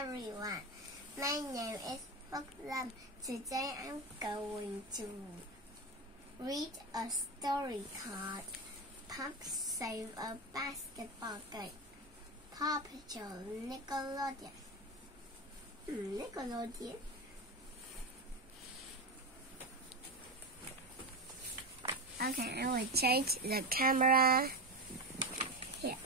everyone. My name is Lam. Today I'm going to read a story called Pups Save a Basketball Game. Paw Patrol, Nickelodeon. Nickelodeon. Okay, I will change the camera. Here.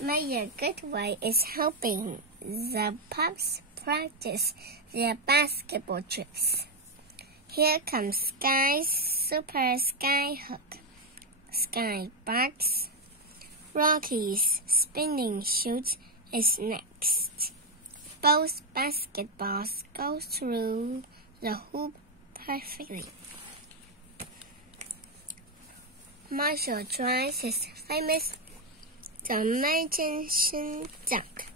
Major Goodway is helping the pups practice their basketball tricks. Here comes Sky's Super Sky Hook, Sky Box. Rocky's spinning chute is next. Both basketballs go through the hoop perfectly. Marshall tries his famous Dalmatian dunk,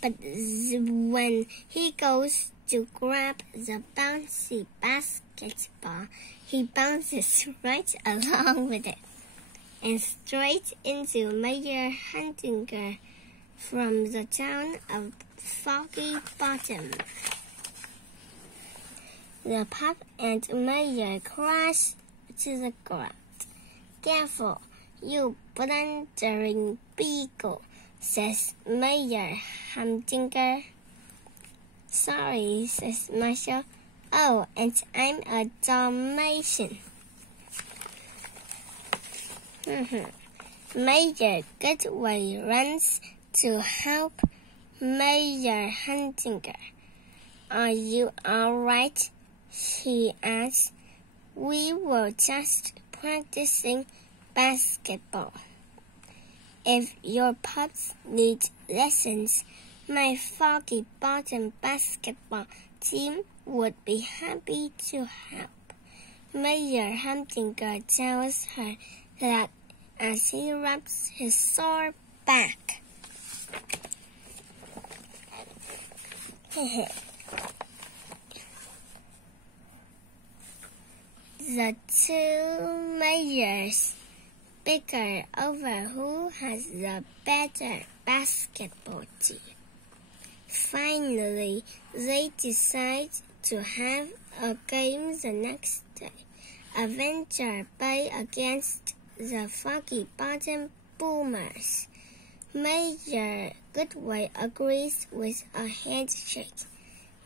but when he goes to grab the bouncy basketball, he bounces right along with it and straight into Major Huntinger from the town of Foggy Bottom. The pup and Major crash to the ground. Careful, you blundering beagle, says Major Humdinger. Sorry, says Marshall. Oh, and I'm a Dalmatian. Major Goodway runs to help Major Huntinger. Are you all right? He asks. We were just practicing basketball. If your pups need lessons, my Foggy Bottom basketball team would be happy to help. Major Humdinger tells her that as he rubs his sore back. The two majors bicker over who has the better basketball team. Finally, they decide to have a game the next day. Adventure Bay against the Foggy Bottom Boomers. Major Goodway agrees with a handshake.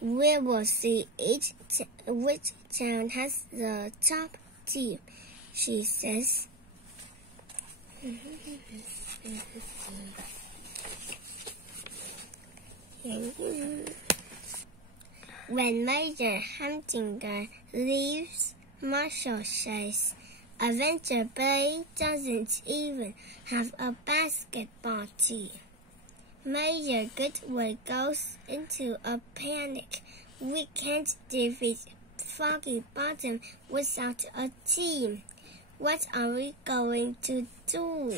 We will see which town has the top team, she says. When Major Huntinger leaves, Marshall says, Adventure Bay doesn't even have a basketball team. Major Goodway goes into a panic. We can't defeat Foggy Bottom without a team. What are we going to do?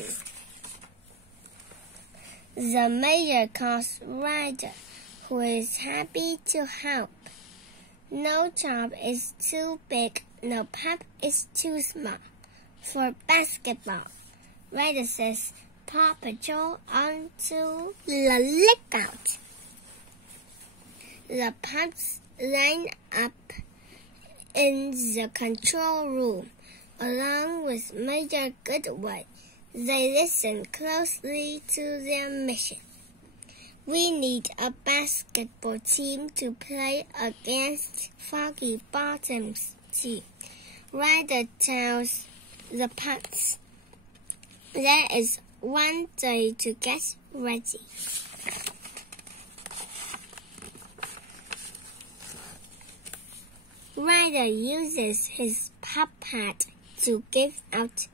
The mayor calls Ryder, who is happy to help. No job is too big, no pup is too small for basketball. Ryder says, Paw Patrol on to the lookout. The pups line up in the control room, along with Major Goodway. They listen closely to their mission. We need a basketball team to play against Foggy Bottom's team. Ryder tells the pups there is one day to get ready. Ryder uses his pup hat to give out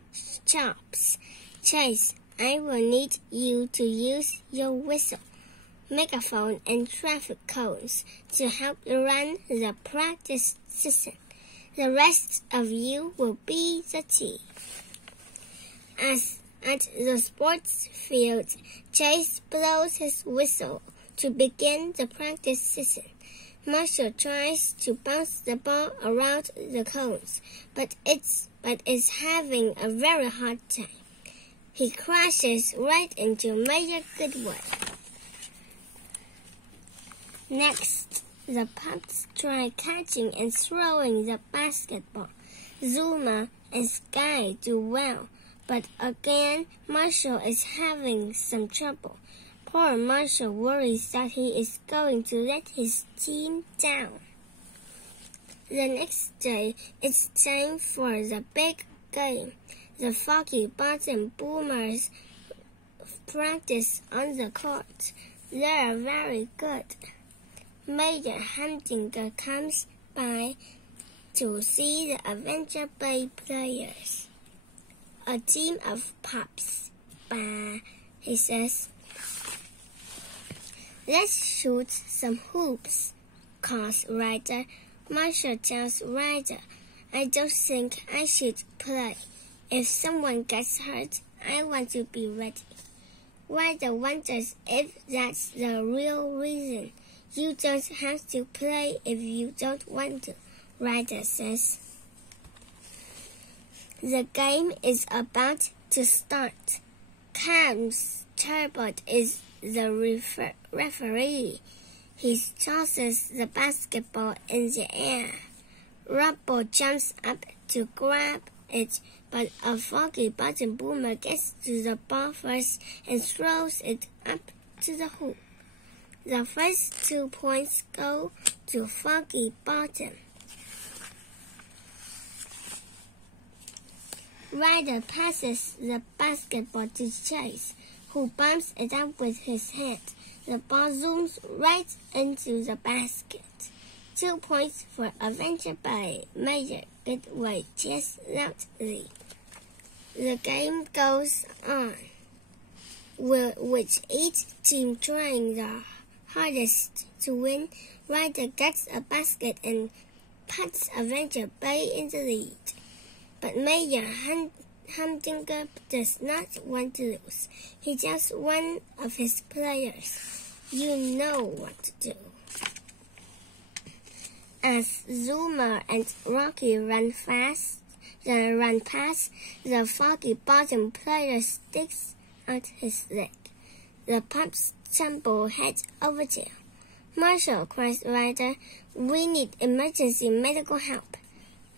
chops. Chase, I will need you to use your whistle, megaphone, and traffic cones to help run the practice session. The rest of you will be the team. As at the sports field, Chase blows his whistle to begin the practice session. Marshall tries to bounce the ball around the cones, but is having a very hard time. He crashes right into Major Goodway. Next, the pups try catching and throwing the basketball. Zuma and Sky do well, but again Marshall is having some trouble. Poor Marshall worries that he is going to let his team down. The next day, it's time for the big game. The Foggy Bottom Boomers practice on the court. They are very good. Major Humdinger comes by to see the Adventure Bay players. A team of pups, bah, he says. Let's shoot some hoops, calls Ryder. Marshall tells Ryder, I don't think I should play. If someone gets hurt, I want to be ready. Ryder wonders if that's the real reason. You don't have to play if you don't want to, Ryder says. The game is about to start. Cam's Turbot is the referee. He tosses the basketball in the air. Rubble jumps up to grab it, but a Foggy Bottom Boomer gets to the ball first and throws it up to the hoop. The first 2 points go to Foggy Bottom. Ryder passes the basketball to Chase, who bumps it up with his head. The ball zooms right into the basket. 2 points for Adventure Bay. Major Goodway cheers loudly. The game goes on, with each team trying the hardest to win. Ryder gets a basket and puts Adventure Bay in the lead. But Major Humdinger does not want to lose. He tells one of his players, you know what to do. As Zuma and Rocky run past, the Foggy Bottom player sticks out his leg. The pups tumble head over tail. Marshall, cries Ryder, we need emergency medical help.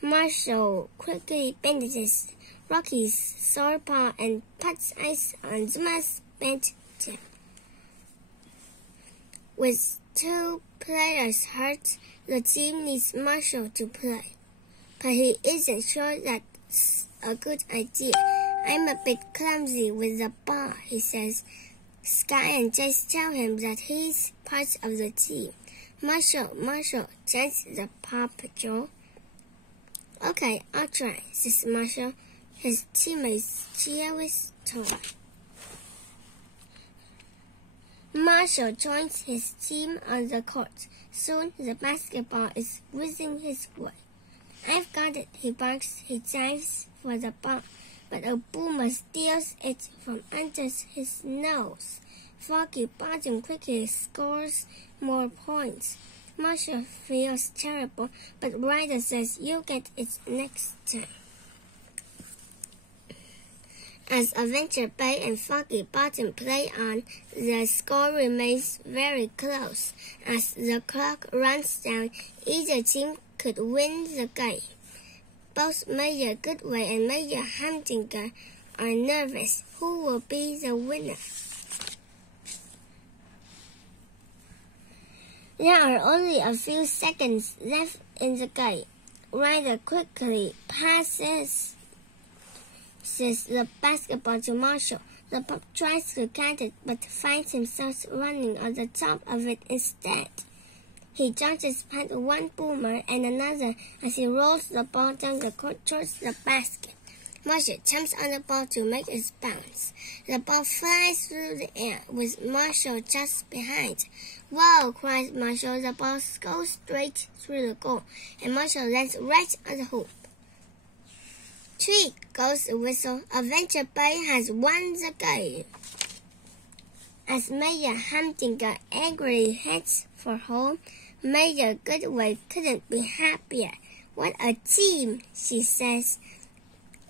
Marshall quickly bandages Rocky's sore paw and puts ice on Zuma's bent tail. With 2 players hurt, the team needs Marshall to play. But he isn't sure that's a good idea. I'm a bit clumsy with the ball, he says. Sky and Chase tell him that he's part of the team. Marshall, chants the Paw Patrol. Okay, I'll try, says Marshall. His teammates cheer with joy. Marshall joins his team on the court. Soon the basketball is whizzing his way. I've got it, he barks. He dives for the ball, but a boomer steals it from under his nose. Foggy Bottom quickly scores more points. Marshall feels terrible, but Ryder says you'll get it next time. As Adventure Bay and Foggy Bottom play on, the score remains very close. As the clock runs down, either team could win the game. Both Major Goodway and Major Humdinger are nervous. Who will be the winner? There are only a few seconds left in the game. Ryder quickly passes the basketball to Marshall. The pup tries to catch it, but finds himself running on the top of it instead. He dodges past one boomer and another as he rolls the ball down the court towards the basket. Marshall jumps on the ball to make it bounce. The ball flies through the air with Marshall just behind. Whoa, cries Marshall. The ball goes straight through the goal, and Marshall lands right on the hoop. Tweet goes the whistle. Adventure Bay has won the game. As Major Humdinger angrily heads for home, Major Goodway couldn't be happier. What a team, she says.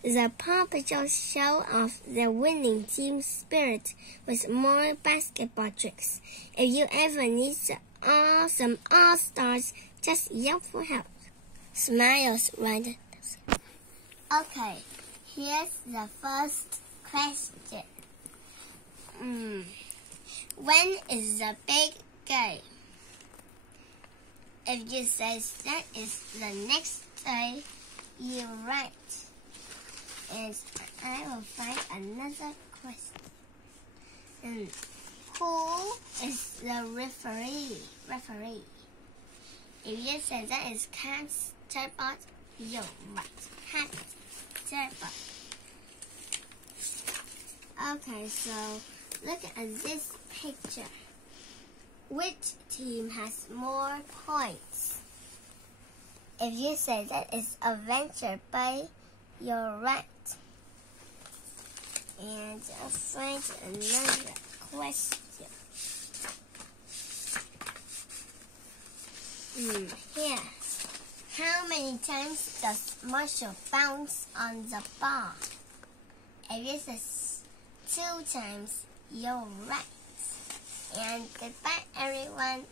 The Paw Patrol show off their winning team spirit with more basketball tricks. If you ever need the awesome all-stars, just yell for help. Smiles, right? Okay, here's the first question. When is the big game? If you say that is the next day, you're right. And I will find another question. Who is the referee? If you say that is Cat's Turbot, you're right. Cat's Turbot. Okay, so look at this picture. Which team has more points? If you say that is Adventure Bay, you're right. And I'll find another question. Here. How many times does Marshall bounce on the ball? If you say 2 times, you're right. And goodbye, everyone.